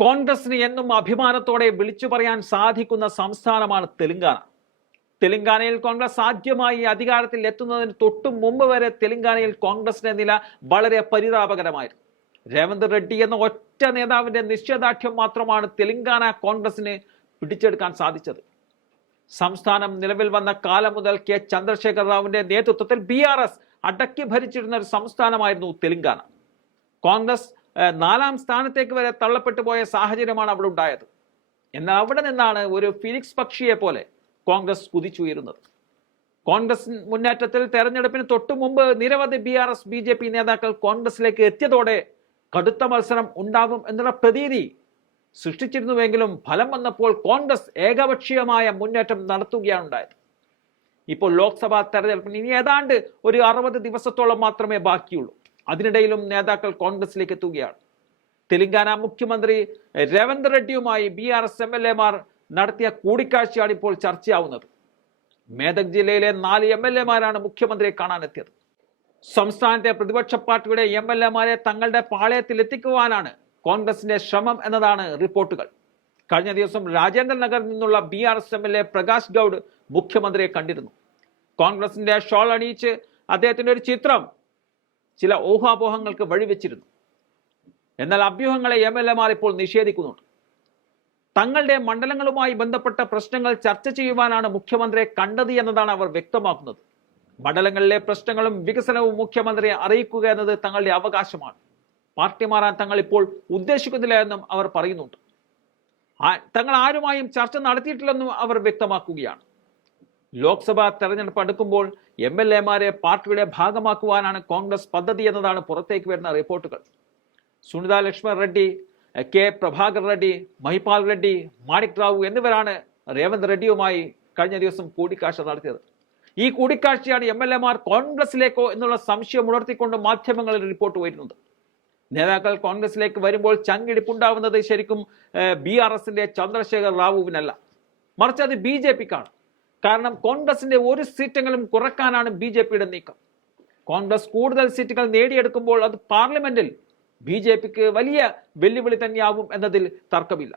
കോൺഗ്രസിന് എന്നും അഭിമാനത്തോടെ വിളിച്ചു പറയാൻ സാധിക്കുന്ന സംസ്ഥാനമാണ് തെലങ്കാന. തെലങ്കാനയിൽ കോൺഗ്രസ് ആദ്യമായി അധികാരത്തിൽ എത്തുന്നതിന് തൊട്ടു മുമ്പ് വരെ തെലങ്കാനയിൽ കോൺഗ്രസിന്റെ നില വളരെ പരിതാപകരമായിരുന്നു. രേവന്ത് റെഡ്ഡി എന്ന ഒറ്റ നേതാവിന്റെ നിശ്ചയദാർഢ്യം മാത്രമാണ് തെലങ്കാന കോൺഗ്രസിന് പിടിച്ചെടുക്കാൻ സാധിച്ചത്. സംസ്ഥാനം നിലവിൽ വന്ന കാലം മുതൽ കെ ചന്ദ്രശേഖർ റാവുവിന്റെ നേതൃത്വത്തിൽ ബി ആർ എസ് അടക്കി ഭരിച്ചിരുന്ന ഒരു സംസ്ഥാനമായിരുന്നു തെലങ്കാന. കോൺഗ്രസ് നാലാം സ്ഥാനത്തേക്ക് വരെ തള്ളപ്പെട്ടു പോയ സാഹചര്യമാണ് അവിടെ ഉണ്ടായത്. എന്നാൽ അവിടെ നിന്നാണ് ഒരു ഫിലിക്സ് പക്ഷിയെ പോലെ കോൺഗ്രസ് കുതിച്ചുയരുന്നത്. കോൺഗ്രസ് മുന്നേറ്റത്തിൽ തെരഞ്ഞെടുപ്പിന് തൊട്ടു മുമ്പ് നിരവധി B R S B J P നേതാക്കൾ കോൺഗ്രസിലേക്ക് എത്തിയതോടെ കടുത്ത മത്സരം ഉണ്ടാകും എന്നുള്ള പ്രതീതി സൃഷ്ടിച്ചിരുന്നുവെങ്കിലും ഫലം വന്നപ്പോൾ കോൺഗ്രസ് ഏകപക്ഷീയമായ മുന്നേറ്റം നടത്തുകയാണ് ഉണ്ടായത്. ഇപ്പോൾ ലോക്സഭാ തെരഞ്ഞെടുപ്പിന് ഇനി ഏതാണ്ട് ഒരു അറുപത് ദിവസത്തോളം മാത്രമേ ബാക്കിയുള്ളൂ. അതിനിടയിലും നേതാക്കൾ കോൺഗ്രസിലേക്ക് എത്തുകയാണ്. തെലങ്കാന മുഖ്യമന്ത്രി Revanth റെഡ്ഡിയുമായി B R S M L എമാർ നടത്തിയ കൂടിക്കാഴ്ചയാണ് ഇപ്പോൾ ചർച്ചയാവുന്നത്. മേദക് ജില്ലയിലെ നാല് എം എൽ എമാരാണ് മുഖ്യമന്ത്രിയെ കാണാനെത്തിയത്. സംസ്ഥാനത്തെ പ്രതിപക്ഷ പാർട്ടിയുടെ എം എൽ എമാരെ തങ്ങളുടെ പാളയത്തിൽ എത്തിക്കുവാനാണ് കോൺഗ്രസിന്റെ ശ്രമം എന്നതാണ് റിപ്പോർട്ടുകൾ. കഴിഞ്ഞ ദിവസം രാജേന്ദ്ര നഗറിൽ നിന്നുള്ള B R S M L A Prakash Goud മുഖ്യമന്ത്രിയെ കണ്ടിരുന്നു. കോൺഗ്രസിന്റെ ഷോൾ അണിയിച്ച് അദ്ദേഹത്തിന്റെ ഒരു ചിത്രം ചില ഊഹാപോഹങ്ങൾക്ക് വഴിവെച്ചിരുന്നു. എന്നാൽ അഭ്യൂഹങ്ങളെ എം എൽ എമാർ ഇപ്പോൾ നിഷേധിക്കുന്നുണ്ട്. തങ്ങളുടെ മണ്ഡലങ്ങളുമായി ബന്ധപ്പെട്ട പ്രശ്നങ്ങൾ ചർച്ച ചെയ്യുവാനാണ് മുഖ്യമന്ത്രിയെ കണ്ടത് എന്നതാണ് അവർ വ്യക്തമാക്കുന്നത്. മണ്ഡലങ്ങളിലെ പ്രശ്നങ്ങളും വികസനവും മുഖ്യമന്ത്രിയെ അറിയിക്കുക എന്നത് തങ്ങളുടെ അവകാശമാണ്. പാർട്ടി മാറാൻ തങ്ങൾ ഇപ്പോൾ ഉദ്ദേശിക്കുന്നില്ല എന്നും അവർ പറയുന്നുണ്ട്. തങ്ങൾ ആരുമായും ചർച്ച നടത്തിയിട്ടില്ലെന്നും അവർ വ്യക്തമാക്കുകയാണ്. ലോക്സഭാ തെരഞ്ഞെടുപ്പ് അടുക്കുമ്പോൾ എം എൽ എമാരെ പാർട്ടിയുടെ ഭാഗമാക്കുവാനാണ് കോൺഗ്രസ് പദ്ധതി എന്നതാണ് പുറത്തേക്ക് വരുന്ന റിപ്പോർട്ടുകൾ. സുനിത ലക്ഷ്മൺ റെഡ്ഡി കെ പ്രഭാകർ റെഡ്ഡി മഹിപാൽ റെഡ്ഡി മാണിക് റാവു എന്നിവരാണ് രേവന്ത് റെഡ്ഡിയുമായി കഴിഞ്ഞ ദിവസം കൂടിക്കാഴ്ച നടത്തിയത്. ഈ കൂടിക്കാഴ്ചയാണ് എം എൽ എമാർ കോൺഗ്രസിലേക്കോ എന്നുള്ള സംശയം ഉണർത്തിക്കൊണ്ട് മാധ്യമങ്ങളിൽ റിപ്പോർട്ട് വരുന്നത്. നേതാക്കൾ കോൺഗ്രസിലേക്ക് വരുമ്പോൾ ചങ്കിടിപ്പുണ്ടാവുന്നത് ശരിക്കും ബി ആർ എസിന്റെ ചന്ദ്രശേഖർ റാവുവിനല്ല. മറിച്ച് അത് ബി ജെ പിക്കാണ്. കാരണം കോൺഗ്രസിന്റെ ഒരു സീറ്റെങ്കിലും കുറക്കാനാണ് ബി ജെ പിയുടെ നീക്കം. കോൺഗ്രസ് കൂടുതൽ സീറ്റുകൾ നേടിയെടുക്കുമ്പോൾ അത് പാർലമെന്റിൽ ബി ജെ പിക്ക് വലിയ വെല്ലുവിളി തന്നെയാവും എന്നതിൽ തർക്കമില്ല.